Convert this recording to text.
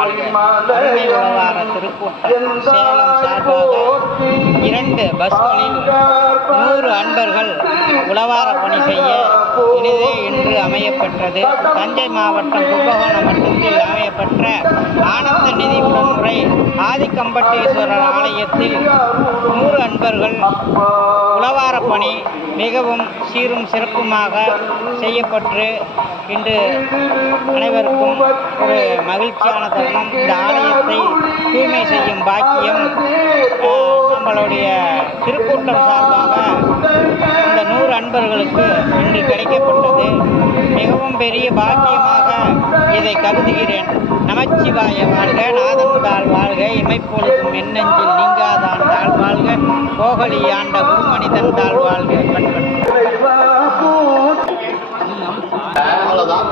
அருமை உழவார திருக்கூட்டம் சேலம் சார்பாக 2 பஸ்களில் 100 அன்பர்கள் உழவார பணி செய்ய இனிதே இன்று அமையப்பெற்றது. தஞ்சை மாவட்டம் கும்பகோணம் வட்டத்தில் அமையப்பெற்ற ஆனந்த நிதி உடன்முறை ஆதிக்கம்பட்டீஸ்வரர் ஆலயத்தில் 100 அன்பர்கள் உழவார பணி மிகவும் சீரும் சிறப்புமாக செய்யப்பட்டு இன்று அனைவருக்கும் ஒரு மகிழ்ச்சியான தருணம். இந்த ஆலயத்தை தூய்மை செய்யும் பாக்கியம் நம்மளுடைய திருக்கூட்டம் சார்பாக இந்த 100 அன்பர்களுக்கு இன்று கிடைக்கப்பட்டது. மிகவும் பெரிய பாக்கியமாக இதை கருதுகிறேன். நமச்சிவாய வாழ்க, நாதன் தாழ் வாழ்க, இமைப்பொழுதும் எண்ணெஞ்சில் நீங்காதான் தாழ் வாழ்க, கோகலி ஆண்ட குருமனிதன் தாழ் வாழ்க. அவ்வளோதான்.